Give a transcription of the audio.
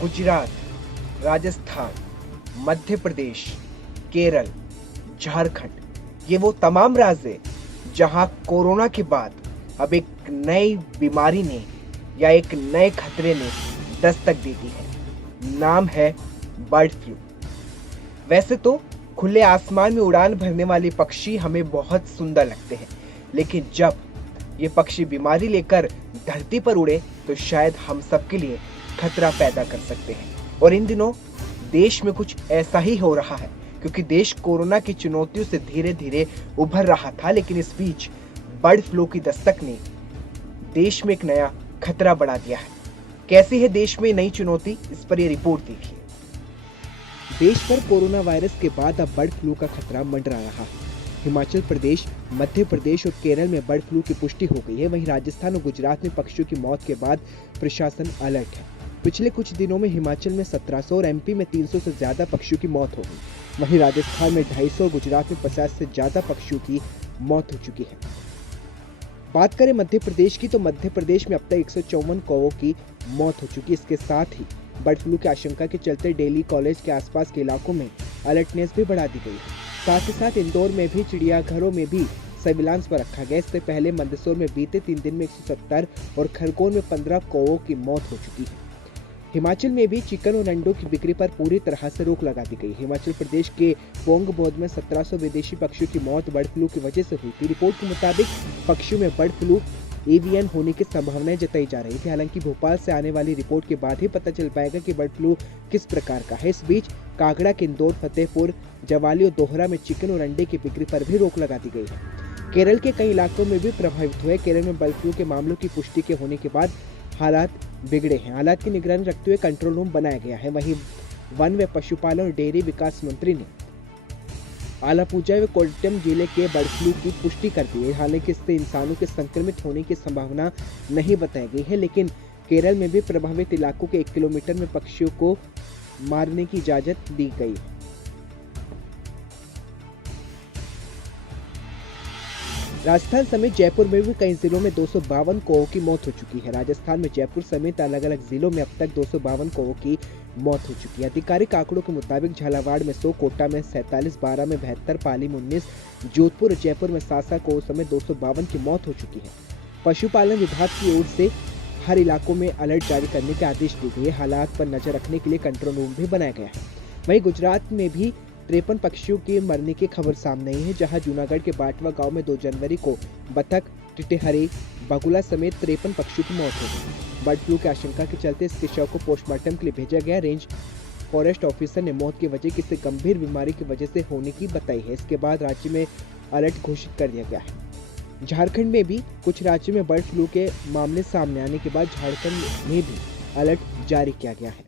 गुजरात, राजस्थान, मध्य प्रदेश, केरल, झारखंड, ये वो तमाम राज्य हैं जहां कोरोना के बाद अब एक नई बीमारी ने या एक नए खतरे ने दस्तक दे दी है। नाम है बर्ड फ्लू। वैसे तो खुले आसमान में उड़ान भरने वाले पक्षी हमें बहुत सुंदर लगते हैं, लेकिन जब ये पक्षी बीमारी लेकर धरती पर उड़े तो शायद हम सबके लिए खतरा पैदा कर सकते हैं। और इन दिनों देश में कुछ ऐसा ही हो रहा है, क्योंकि देश कोरोना की चुनौतियों से धीरे धीरे उभर रहा था, लेकिन इस बीच बर्ड फ्लू की दस्तक ने देश में एक नया खतरा बढ़ा दिया है। कैसी है देश में नई चुनौती, इस पर यह रिपोर्ट देखिए। देश पर कोरोना वायरस के बाद अब बर्ड फ्लू का खतरा मंडरा रहा है। हिमाचल प्रदेश, मध्य प्रदेश और केरल में बर्ड फ्लू की पुष्टि हो गई है। वहीं राजस्थान और गुजरात में पक्षियों की मौत के बाद प्रशासन अलर्ट है। पिछले कुछ दिनों में हिमाचल में 1700 और एमपी में 300 से ज्यादा पक्षियों की मौत हो गई। वहीं राजस्थान में 250 और गुजरात में 50 से ज्यादा पक्षियों की मौत हो चुकी है। बात करें मध्य प्रदेश की, तो मध्य प्रदेश में अब तक 154 कौवों की मौत हो चुकी है। इसके साथ ही बर्ड फ्लू की आशंका के चलते डेली कॉलेज के आसपास के इलाकों में अलर्टनेस भी बढ़ा दी गई है। साथ ही साथ इंदौर में भी चिड़ियाघरों में भी सर्विलांस पर रखा गया। इससे पहले मंदसौर में बीते 3 दिन में 170 और खरगोन में 15 कौवों की मौत हो चुकी है। हिमाचल में भी चिकन और अंडों की बिक्री पर पूरी तरह से रोक लगा दी गई। हिमाचल प्रदेश के पोंग बोध में 1700 विदेशी पक्षियों की मौत बर्ड फ्लू की वजह से हुई थी। रिपोर्ट के मुताबिक पक्षियों में बर्ड फ्लू एवियन होने की संभावनाएं जताई जा रही थी। हालांकि भोपाल से आने वाली रिपोर्ट के बाद ही पता चल पाएगा कि बर्ड फ्लू किस प्रकार का है। इस बीच कांगड़ा, किंदौर, फतेहपुर, जवाली और दोहरा में चिकन और अंडे की बिक्री पर भी रोक लगा दी गई है। केरल के कई इलाकों में भी प्रभावित हुए। केरल में बर्ड फ्लू के मामलों की पुष्टि के होने के बाद हालात बिगड़े हैं। हालात की निगरानी रखते हुए कंट्रोल रूम बनाया गया है। वहीं वन व पशुपालन और डेयरी विकास मंत्री ने आलापुझा व कोट्टयम जिले के बर्ड फ्लू की पुष्टि कर दी है। हालांकि इससे इंसानों के संक्रमित होने की संभावना नहीं बताई गई है, लेकिन केरल में भी प्रभावित इलाकों के 1 किलोमीटर में पक्षियों को मारने की इजाजत दी गई है। राजस्थान समेत जयपुर में भी कई जिलों में 252 कौवों की मौत हो चुकी है। राजस्थान में जयपुर समेत अलग अलग जिलों में अब तक 252 कौवों की मौत हो चुकी है। आधिकारिक आंकड़ों के मुताबिक झालावाड़ में 100, कोटा में 47, बारा में 72, पाली में 19, जोधपुर और जयपुर में 7 कौवों समेत 252 की मौत हो चुकी है। पशुपालन विभाग की ओर से हर इलाकों में अलर्ट जारी करने के आदेश दिए गए। हालात पर नजर रखने के लिए कंट्रोल रूम भी बनाया गया है। वहीं गुजरात में भी 53 पक्षियों के मरने की खबर सामने आई है, जहां जूनागढ़ के बाटवा गांव में 2 जनवरी को बतख, टिटहरी, बगुला समेत 53 पक्षियों की मौत हो गई। बर्ड फ्लू की आशंका के चलते इसके शव को पोस्टमार्टम के लिए भेजा गया। रेंज फॉरेस्ट ऑफिसर ने मौत की वजह किसी गंभीर बीमारी की वजह से होने की बताई है। इसके बाद राज्य में अलर्ट घोषित कर दिया गया है। झारखंड में भी कुछ राज्यों में बर्ड फ्लू के मामले सामने आने के बाद झारखंड में भी अलर्ट जारी किया गया है।